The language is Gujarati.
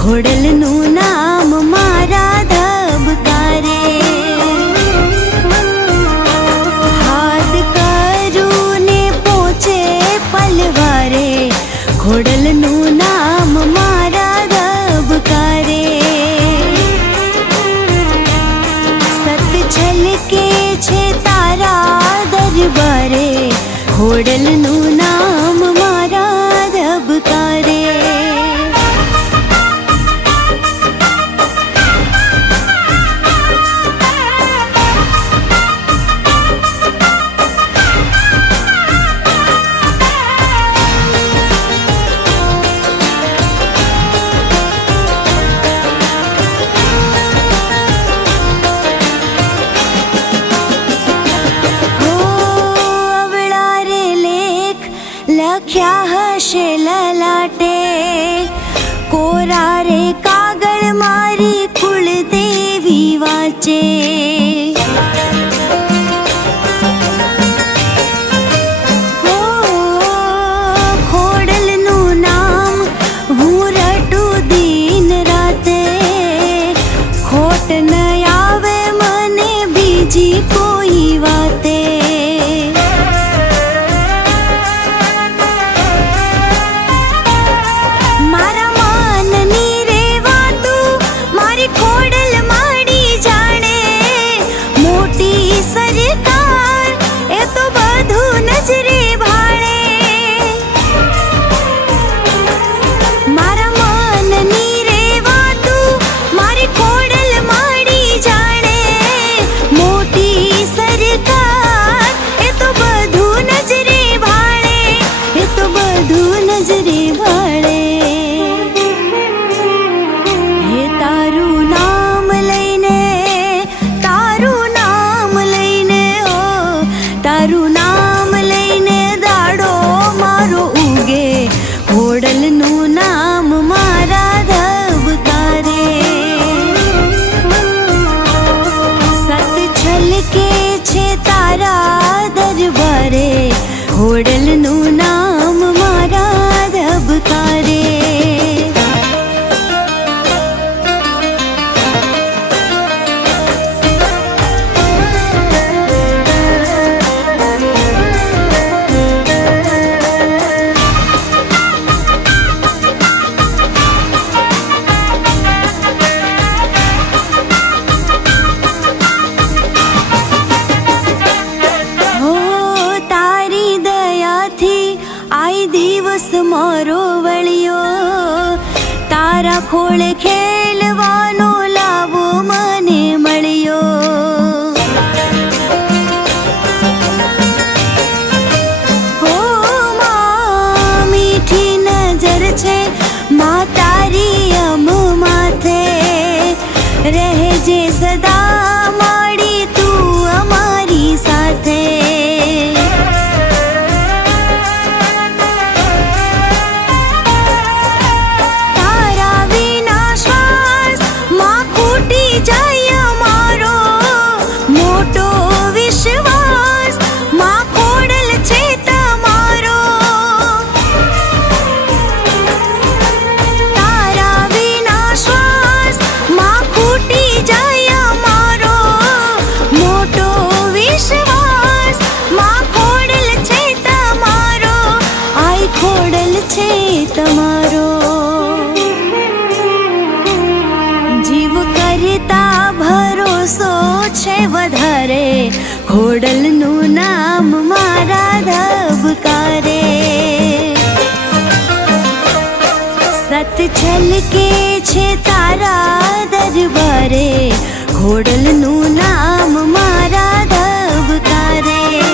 ઘોડલનું નામ મારા ધબકારે, હાથ કરું ને પહોંચે પલવારે, ઘોડલનું નામ મારા ધબકારે. સત છલકે છે તારા દરબારે, ઘોડલનું નામ મારા ધબકારે. લખ્યા હશે લલાટે, કોરા રે કાગળ મારી કુળદેવી વાંચે. ખોડલનું નામ હું રટું દિન રાતે, ખોટ ન આવે મને બીજી કોઈ વાતે. ઘોડલનું નામ મારા ધબકારે, સત છલકે છે તારા દરબારે, ઘોડલનું નામ મારા ધબકારે. દિવસ મારો વળ્યો, તારા ખોળે ખેલવાનો લાવો મને મળ્યો. હો માં મીઠી નજર છે માં તારી અમ માથે, રહેજે સદા માડી તું અમારી સાથે. જાય મારો મોટો વિશ્વાસ, ભરોસો છે વધારે, ખોડલનું નામ મારા ધબકારે. સત છલકે છે તારા દરબારે, ખોડલનું નામ મારા ધબકારે.